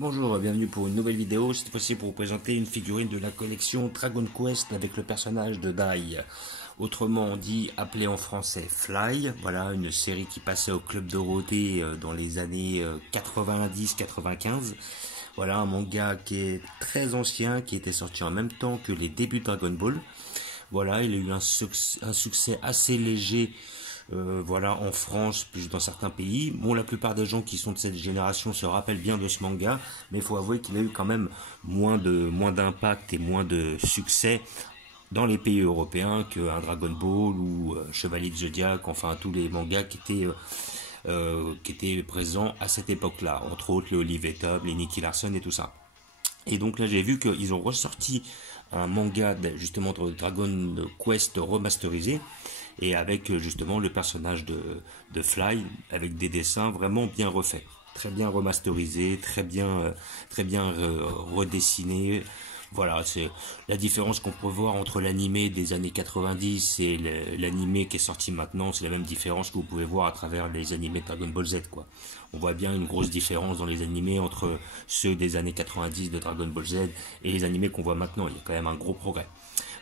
Bonjour, bienvenue pour une nouvelle vidéo. Cette fois-ci pour vous présenter une figurine de la collection Dragon Quest avec le personnage de Dai. Autrement dit, appelé en français Fly. Voilà, une série qui passait au Club Dorothée dans les années 90-95. Voilà, un manga qui est très ancien, qui était sorti en même temps que les débuts de Dragon Ball. Voilà, il a eu un succès assez léger. Voilà, en France, plus dans certains pays. Bon, la plupart des gens qui sont de cette génération se rappellent bien de ce manga, mais il faut avouer qu'il a eu quand même moins d'impact et moins de succès dans les pays européens qu'un Dragon Ball ou Chevalier de Zodiac, enfin tous les mangas qui étaient présents à cette époque-là, entre autres les Olive Top, les Nicky Larson et tout ça. Et donc là j'ai vu qu'ils ont ressorti un manga justement de Dragon Quest remasterisé et avec justement le personnage de Fly avec des dessins vraiment bien refaits, très bien remasterisés, très bien redessinés. Voilà, c'est la différence qu'on peut voir entre l'animé des années 90 et l'animé qui est sorti maintenant, c'est la même différence que vous pouvez voir à travers les animés de Dragon Ball Z, quoi. On voit bien une grosse différence dans les animés entre ceux des années 90 de Dragon Ball Z et les animés qu'on voit maintenant. Il y a quand même un gros progrès.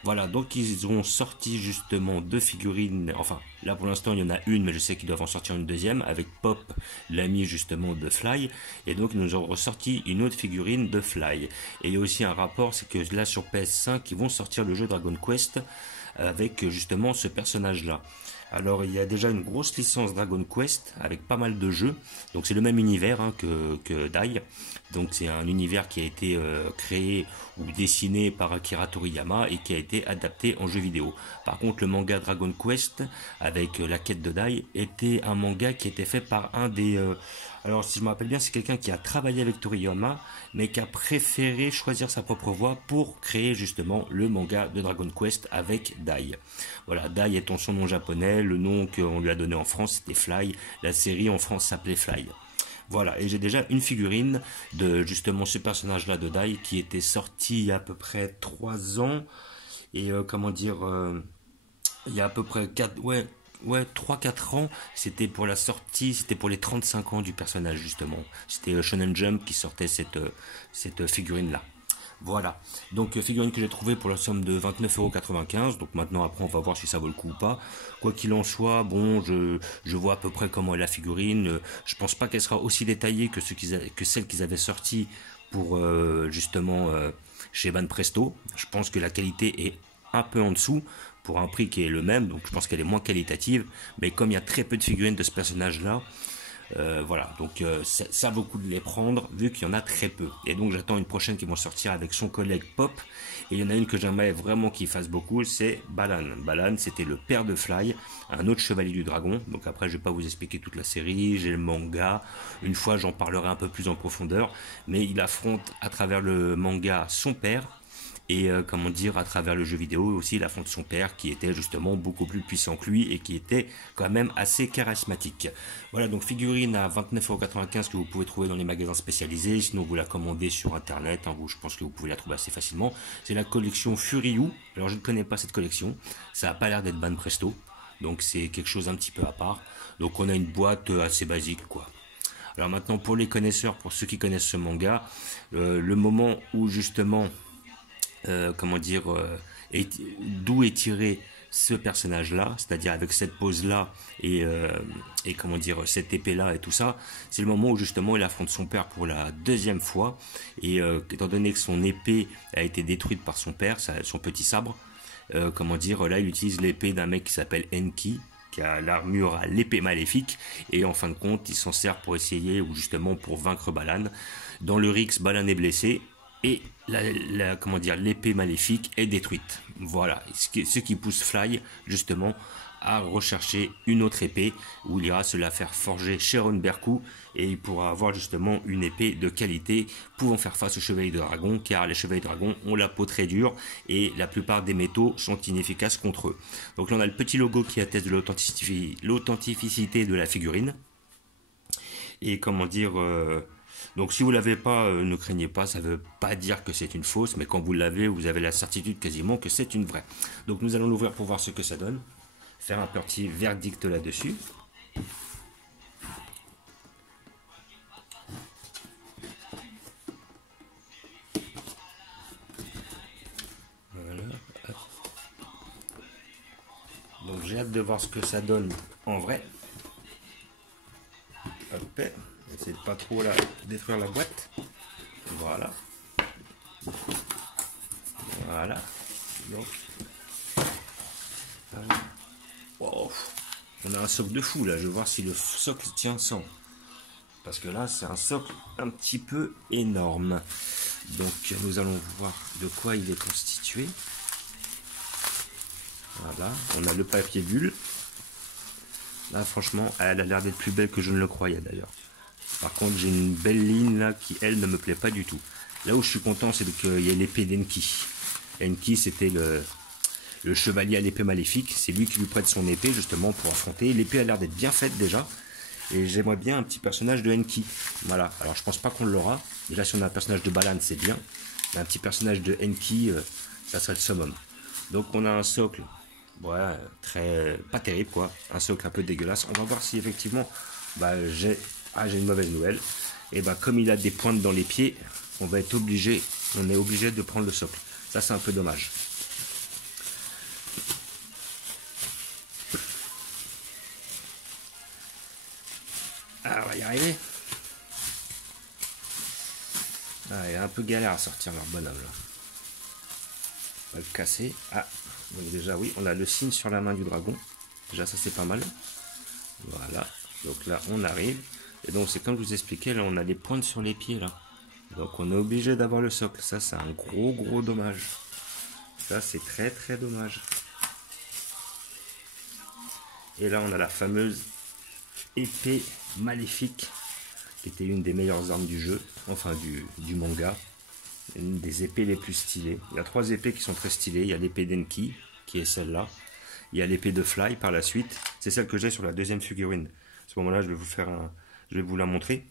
Voilà, donc ils ont sorti justement deux figurines, enfin là pour l'instant il y en a une, mais je sais qu'ils doivent en sortir une deuxième, avec Pop, l'ami justement de Fly, et donc ils nous ont ressorti une autre figurine de Fly. Et il y a aussi un rapport, c'est que là sur PS5 ils vont sortir le jeu Dragon Quest avec justement ce personnage-là. Alors il y a déjà une grosse licence Dragon Quest avec pas mal de jeux, donc c'est le même univers que Dai, donc c'est un univers qui a été créé ou dessiné par Akira Toriyama et qui a été adapté en jeu vidéo. Par contre le manga Dragon Quest avec la quête de Dai était un manga qui était fait par un des... alors si je me rappelle bien, c'est quelqu'un qui a travaillé avec Toriyama mais qui a préféré choisir sa propre voie pour créer justement le manga de Dragon Quest avec Dai. Voilà, Dai étant son nom japonais, le nom qu'on lui a donné en France c'était Fly, la série en France s'appelait Fly. Voilà, et j'ai déjà une figurine de justement ce personnage-là de Dai qui était sorti il y a à peu près 3 ans, et il y a à peu près 3-4 ans, c'était pour la sortie, c'était pour les 35 ans du personnage justement. C'était Shonen Jump qui sortait cette figurine-là. Voilà, donc figurine que j'ai trouvée pour la somme de 29,95 €. Donc maintenant après on va voir si ça vaut le coup ou pas. Quoi qu'il en soit, bon, je vois à peu près comment est la figurine. Je pense pas qu'elle sera aussi détaillée que celle qu'ils avaient sortie pour chez Van Presto. Je pense que la qualité est un peu en dessous pour un prix qui est le même, donc je pense qu'elle est moins qualitative. Mais comme il y a très peu de figurines de ce personnage-là, voilà, donc ça vaut le coup de les prendre vu qu'il y en a très peu. Et donc j'attends une prochaine qui vont sortir avec son collègue Pop. Et il y en a une que j'aimerais vraiment qu'il fasse beaucoup, c'est Balan. Balan, c'était le père de Fly, un autre chevalier du dragon. Donc après je vais pas vous expliquer toute la série, j'ai le manga. Une fois j'en parlerai un peu plus en profondeur. Mais il affronte à travers le manga son père. Et à travers le jeu vidéo aussi, il affronte son père qui était justement beaucoup plus puissant que lui et qui était quand même assez charismatique. Voilà, donc figurine à 29,95 € que vous pouvez trouver dans les magasins spécialisés, sinon vous la commandez sur internet, hein, je pense que vous pouvez la trouver assez facilement. C'est la collection Furyu. Alors je ne connais pas cette collection, ça n'a pas l'air d'être Ban Presto, donc c'est quelque chose un petit peu à part. Donc on a une boîte assez basique quoi. Alors maintenant pour les connaisseurs, pour ceux qui connaissent ce manga, le moment où justement d'où est tiré ce personnage-là, c'est-à-dire avec cette pose-là et cette épée-là et tout ça, c'est le moment où justement il affronte son père pour la deuxième fois et étant donné que son épée a été détruite par son père, son petit sabre, là il utilise l'épée d'un mec qui s'appelle Enki, qui a l'armure à l'épée maléfique, et en fin de compte il s'en sert pour essayer ou justement pour vaincre Balan. Dans le Rix, Balan est blessé et l'épée maléfique est détruite. Voilà, ce qui pousse Fly justement à rechercher une autre épée où il ira se la faire forger chez Ronberku et il pourra avoir justement une épée de qualité pouvant faire face aux chevaliers de dragon, car les chevaliers de dragon ont la peau très dure et la plupart des métaux sont inefficaces contre eux. Donc là on a le petit logo qui atteste de l'authenticité de la figurine et donc si vous l'avez pas, ne craignez pas, ça ne veut pas dire que c'est une fausse, mais quand vous l'avez, vous avez la certitude quasiment que c'est une vraie. Donc nous allons l'ouvrir pour voir ce que ça donne, faire un petit verdict là-dessus. j'ai hâte de voir ce que ça donne en vrai. Hop, essayez de pas trop détruire la boîte. Voilà. Voilà. Donc, wow. On a un socle de fou là. Je vais voir si le socle tient sans. Parce que là, c'est un socle un petit peu énorme. Donc, nous allons voir de quoi il est constitué. Voilà. On a le papier bulle. Là, franchement, elle a l'air d'être plus belle que je ne le croyais d'ailleurs. Par contre, j'ai une belle ligne là qui, elle, ne me plaît pas du tout. Là où je suis content, c'est qu'il y a l'épée d'Enki. Enki, c'était le chevalier à l'épée maléfique. C'est lui qui lui prête son épée, justement, pour affronter. L'épée a l'air d'être bien faite déjà. Et j'aimerais bien un petit personnage de Enki. Voilà. Alors, je pense pas qu'on l'aura. Déjà, si on a un personnage de Balan, c'est bien. Mais un petit personnage de Enki, ça serait le summum. Donc, on a un socle. Ouais, pas terrible, quoi. Un socle un peu dégueulasse. On va voir si, effectivement, j'ai une mauvaise nouvelle. Et comme il a des pointes dans les pieds, on est obligé de prendre le socle. Ça, c'est un peu dommage. Ah, on va y arriver. Ah, il est un peu galère à sortir leur bonhomme là. On va le casser. Ah, donc déjà oui, on a le signe sur la main du dragon. Déjà ça c'est pas mal. Voilà. Donc là on arrive. Et donc c'est comme je vous expliquais, là on a les pointes sur les pieds là. Donc on est obligé d'avoir le socle. Ça c'est un gros dommage. Ça c'est très dommage. Et là on a la fameuse épée maléfique qui était une des meilleures armes du jeu, enfin du manga, une des épées les plus stylées. Il y a 3 épées qui sont très stylées. Il y a l'épée d'Enki qui est celle-là, il y a l'épée de Fly par la suite, c'est celle que j'ai sur la deuxième figurine. À ce moment là je vais vous la montrer.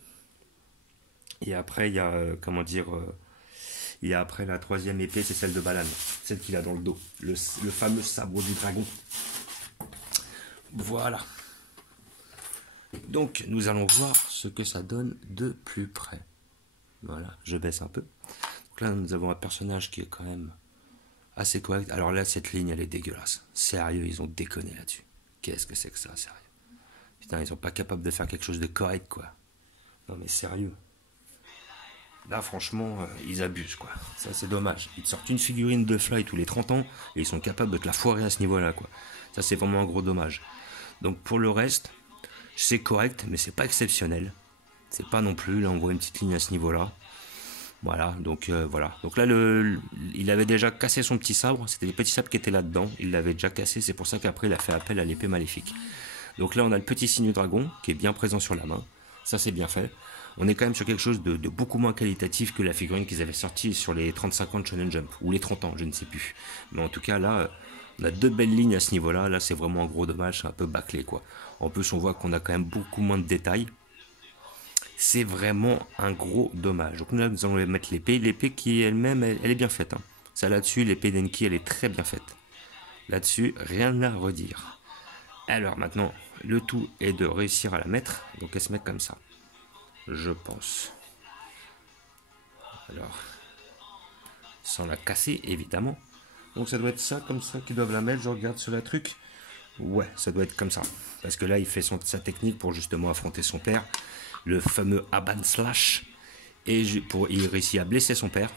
Et après il y a il y a après la 3e épée, c'est celle de Balan, celle qu'il a dans le dos, le fameux sabre du dragon. Voilà. Donc nous allons voir ce que ça donne de plus près. Voilà, je baisse un peu. Donc là nous avons un personnage qui est quand même assez correct. Alors là cette ligne elle est dégueulasse. Sérieux, ils ont déconné là-dessus. Qu'est-ce que c'est que ça, sérieux? Putain, ils sont pas capables de faire quelque chose de correct quoi. Non mais sérieux. Là franchement ils abusent quoi. Ça c'est dommage. Ils te sortent une figurine de Fly tous les 30 ans et ils sont capables de te la foirer à ce niveau là quoi. Ça c'est vraiment un gros dommage. Donc pour le reste, c'est correct, mais c'est pas exceptionnel. C'est pas non plus, là on voit une petite ligne à ce niveau-là. Voilà, donc voilà. Donc là, il avait déjà cassé son petit sabre. C'était des petits sabres qui étaient là-dedans. Il l'avait déjà cassé, c'est pour ça qu'après il a fait appel à l'épée maléfique. Donc là on a le petit signe du dragon qui est bien présent sur la main. Ça c'est bien fait. On est quand même sur quelque chose de beaucoup moins qualitatif que la figurine qu'ils avaient sortie sur les 35 ans de Shonen Jump. Ou les 30 ans, je ne sais plus. Mais en tout cas là... on a 2 belles lignes à ce niveau-là. Là, c'est vraiment un gros dommage. C'est un peu bâclé, quoi. En plus, on voit qu'on a quand même beaucoup moins de détails. C'est vraiment un gros dommage. Donc là, nous allons mettre l'épée. L'épée qui elle-même, elle est bien faite. Hein. Ça, là-dessus, l'épée d'Enki, elle est très bien faite. Là-dessus, rien à redire. Alors, maintenant, le tout est de réussir à la mettre. Donc, elle se met comme ça. Je pense. Alors, sans la casser, évidemment. Donc ça doit être ça, comme ça, qu'ils doivent la mettre. Je regarde sur la truc. Ouais, ça doit être comme ça. Parce que là, il fait sa technique pour justement affronter son père. Le fameux Aban Slash. Et il réussit à blesser son père.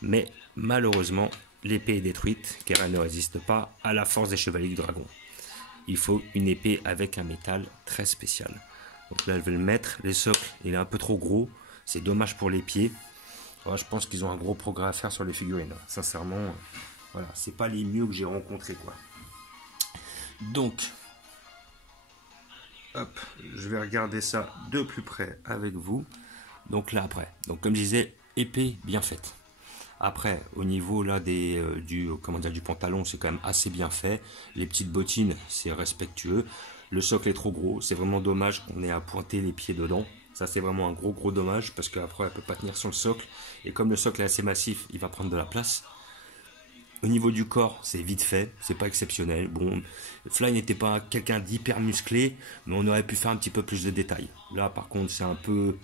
Mais malheureusement, l'épée est détruite, car elle ne résiste pas à la force des chevaliers du dragon. Il faut une épée avec un métal très spécial. Donc là, je vais le mettre. Les socles, il est un peu trop gros. C'est dommage pour les pieds. Alors, je pense qu'ils ont un gros progrès à faire sur les figurines. Sincèrement, voilà, c'est pas les mieux que j'ai rencontrés, quoi. Donc, hop, je vais regarder ça de plus près avec vous. Donc là, après, donc comme je disais, épée bien faite. Après, au niveau là du pantalon, c'est quand même assez bien fait. Les petites bottines, c'est respectueux. Le socle est trop gros. C'est vraiment dommage qu'on ait à pointer les pieds dedans. Ça, c'est vraiment un gros dommage parce qu'après, elle peut pas tenir sur le socle. Et comme le socle est assez massif, il va prendre de la place. Au niveau du corps, c'est vite fait. C'est pas exceptionnel. Bon, Fly n'était pas quelqu'un d'hyper musclé, mais on aurait pu faire un petit peu plus de détails. Là, par contre, c'est un peu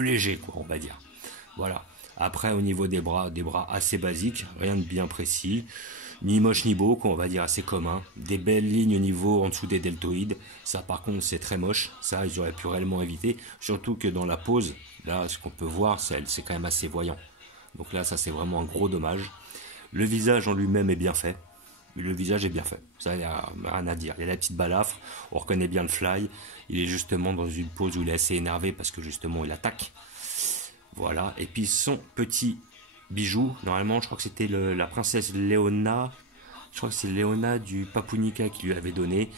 léger, quoi, on va dire. Voilà. Après, au niveau des bras assez basiques, rien de bien précis. Ni moche ni beau, quoi, on va dire assez commun. Des belles lignes au niveau en dessous des deltoïdes. Ça par contre c'est très moche. Ça ils auraient pu réellement éviter. Surtout que dans la pose, là ce qu'on peut voir c'est quand même assez voyant. Donc là ça c'est vraiment un gros dommage. Le visage en lui-même est bien fait. Le visage est bien fait. Ça, il n'y a rien à dire. Il y a la petite balafre. On reconnaît bien le fly. Il est justement dans une pose où il est assez énervé parce que justement il attaque. Voilà. Et puis son petit bijou. Normalement, je crois que c'était la princesse Léona. Je crois que c'est Léona du Papounica qui lui avait donné.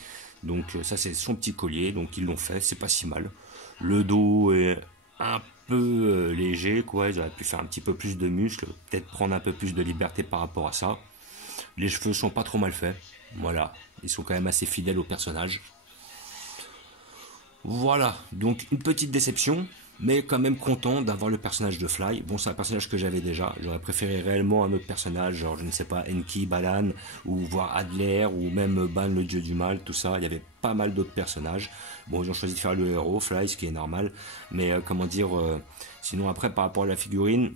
Donc ça, c'est son petit collier. Donc ils l'ont fait. C'est pas si mal. Le dos est un peu léger, quoi. Ils auraient pu faire un petit peu plus de muscles. Peut-être prendre un peu plus de liberté par rapport à ça. Les cheveux sont pas trop mal faits. Voilà. Ils sont quand même assez fidèles au personnage. Voilà. Donc, une petite déception. Mais quand même content d'avoir le personnage de Fly. Bon, c'est un personnage que j'avais déjà. J'aurais préféré réellement un autre personnage. Genre, je ne sais pas, Enki, Balan. Ou voir Adler. Ou même Ban, le dieu du mal. Tout ça. Il y avait pas mal d'autres personnages. Bon, ils ont choisi de faire le héros, Fly, ce qui est normal. Mais, comment dire... sinon, après, par rapport à la figurine...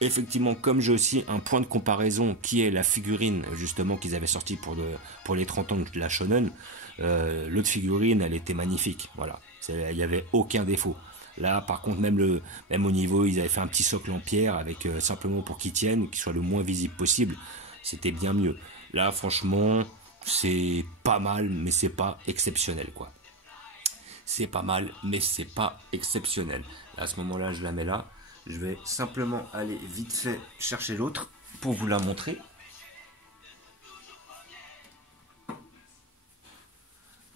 Effectivement, comme j'ai aussi un point de comparaison qui est la figurine justement qu'ils avaient sorti pour les 30 ans de la Shonen, l'autre figurine elle était magnifique, voilà, il n'y avait aucun défaut. Là par contre même au niveau ils avaient fait un petit socle en pierre avec simplement pour qu'il tienne, qu'il soit le moins visible possible, c'était bien mieux. Là franchement c'est pas mal mais c'est pas exceptionnel quoi. C'est pas mal mais c'est pas exceptionnel. Là, à ce moment là je la mets là. Je vais simplement aller vite fait chercher l'autre pour vous la montrer.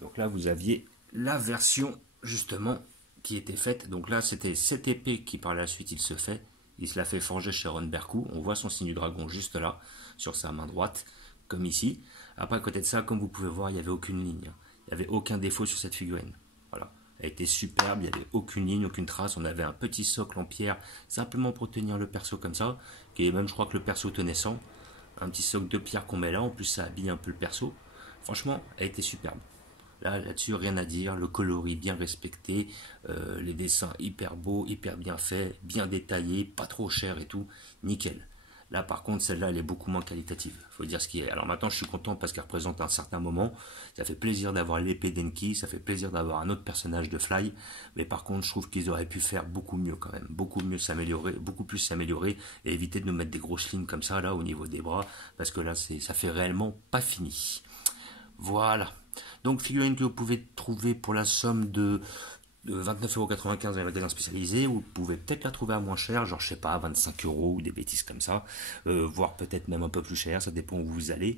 Donc là, vous aviez la version justement qui était faite. Donc là, c'était cette épée qui par la suite il se fait. Il se la fait forger chez Ron Berku. On voit son signe du dragon juste là, sur sa main droite, comme ici. Après, à côté de ça, comme vous pouvez voir, il n'y avait aucune ligne. Il n'y avait aucun défaut sur cette figurine. Voilà. Elle était superbe, il n'y avait aucune ligne, aucune trace. On avait un petit socle en pierre, simplement pour tenir le perso comme ça. Et même, je crois que le perso tenait sans. Un petit socle de pierre qu'on met là. En plus, ça habille un peu le perso. Franchement, elle était superbe. Là-dessus, rien à dire. Le coloris bien respecté. Les dessins hyper beaux, hyper bien faits, bien détaillés, pas trop cher et tout. Nickel. Là, par contre, celle-là, elle est beaucoup moins qualitative. Faut dire ce qui est. Alors maintenant, je suis content parce qu'elle représente un certain moment. Ça fait plaisir d'avoir l'épée d'Enki. Ça fait plaisir d'avoir un autre personnage de Fly. Mais par contre, je trouve qu'ils auraient pu faire beaucoup mieux quand même. Beaucoup mieux s'améliorer, beaucoup plus s'améliorer et éviter de nous mettre des grosses lignes comme ça, là, au niveau des bras. Parce que là, ça fait réellement pas fini. Voilà. Donc, figurine que vous pouvez trouver pour la somme de 29,95€ dans les magasins spécialisés, ou vous pouvez peut-être la trouver à moins cher, genre je sais pas, 25€ ou des bêtises comme ça, voire peut-être même un peu plus cher, ça dépend où vous allez.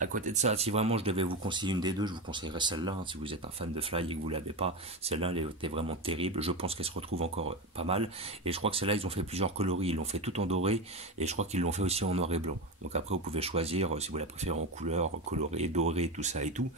À côté de ça, si vraiment je devais vous conseiller une des deux, je vous conseillerais celle-là, hein, si vous êtes un fan de Fly et que vous l'avez pas, celle-là elle était vraiment terrible, je pense qu'elle se retrouve encore pas mal, et je crois que celle-là ils ont fait plusieurs coloris, ils l'ont fait tout en doré, et je crois qu'ils l'ont fait aussi en noir et blanc. Donc après vous pouvez choisir si vous la préférez en couleur, colorée, dorée, tout ça et tout.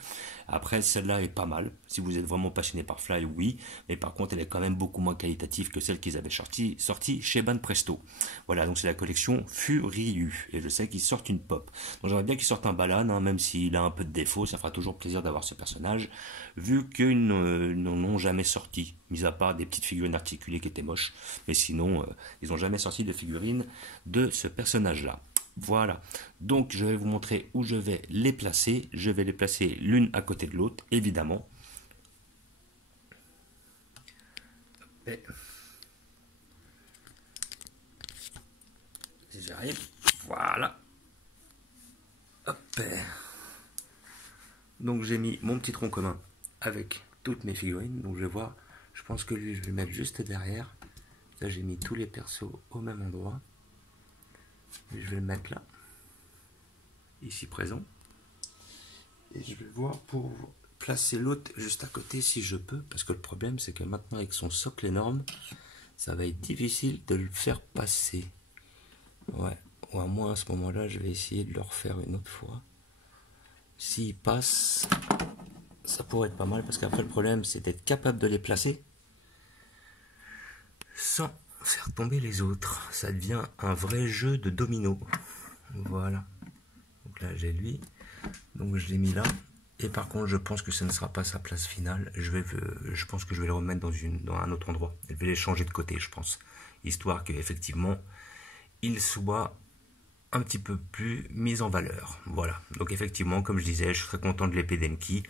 Après celle-là est pas mal, si vous êtes vraiment passionné par Fly, oui, mais par contre elle est quand même beaucoup moins qualitative que celle qu'ils avaient sortie chez Ban Presto. Voilà, donc c'est la collection Furyu, et je sais qu'ils sortent une pop. Donc j'aimerais bien qu'ils sortent un Balan, hein, même s'il a un peu de défauts, ça fera toujours plaisir d'avoir ce personnage, vu qu'ils n'en ont jamais sorti, mis à part des petites figurines articulées qui étaient moches, mais sinon ils n'ont jamais sorti de figurines de ce personnage-là. Voilà, donc je vais vous montrer où je vais les placer. Je vais les placer l'une à côté de l'autre, évidemment. Et... si j'arrive, voilà. Hop. Donc j'ai mis mon petit tronc commun avec toutes mes figurines. Donc je vais voir, je pense que lui je vais le mettre juste derrière. Là j'ai mis tous les persos au même endroit. Et je vais le mettre là, ici présent. Et je vais voir pour placer l'autre juste à côté si je peux, parce que le problème c'est que maintenant avec son socle énorme, ça va être difficile de le faire passer. Ouais, ou à moins à ce moment-là, je vais essayer de le refaire une autre fois. S'il passe, ça pourrait être pas mal, parce qu'après le problème c'est d'être capable de les placer sans faire tomber les autres. Ça devient un vrai jeu de domino. Voilà. Donc là j'ai lui, donc je l'ai mis là. Et par contre je pense que ce ne sera pas sa place finale. Je pense que je vais le remettre dans un autre endroit. Je vais les changer de côté, je pense, histoire qu'effectivement il soit un petit peu plus mise en valeur. Voilà. Donc effectivement, comme je disais, je serais content de l'épée d'Enki.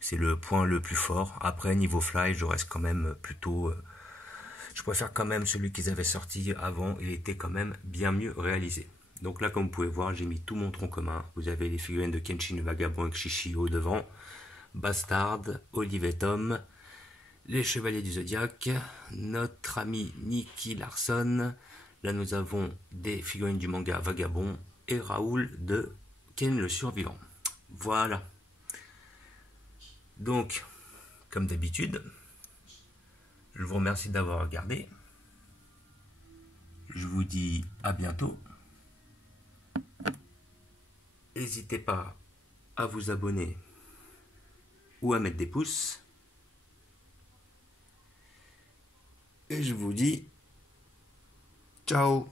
C'est le point le plus fort. Après, niveau fly, je reste quand même plutôt... je préfère quand même celui qu'ils avaient sorti avant. Il était quand même bien mieux réalisé. Donc là, comme vous pouvez voir, j'ai mis tout mon tronc commun. Vous avez les figurines de Kenshin, Vagabond et Shishio devant. Bastard, Olive Tom, les Chevaliers du Zodiaque, notre ami Nicky Larson. Là, nous avons des figurines du manga Vagabond et Raoul de Ken le Survivant. Voilà. Donc, comme d'habitude, je vous remercie d'avoir regardé. Je vous dis à bientôt. N'hésitez pas à vous abonner ou à mettre des pouces. Et je vous dis ciao.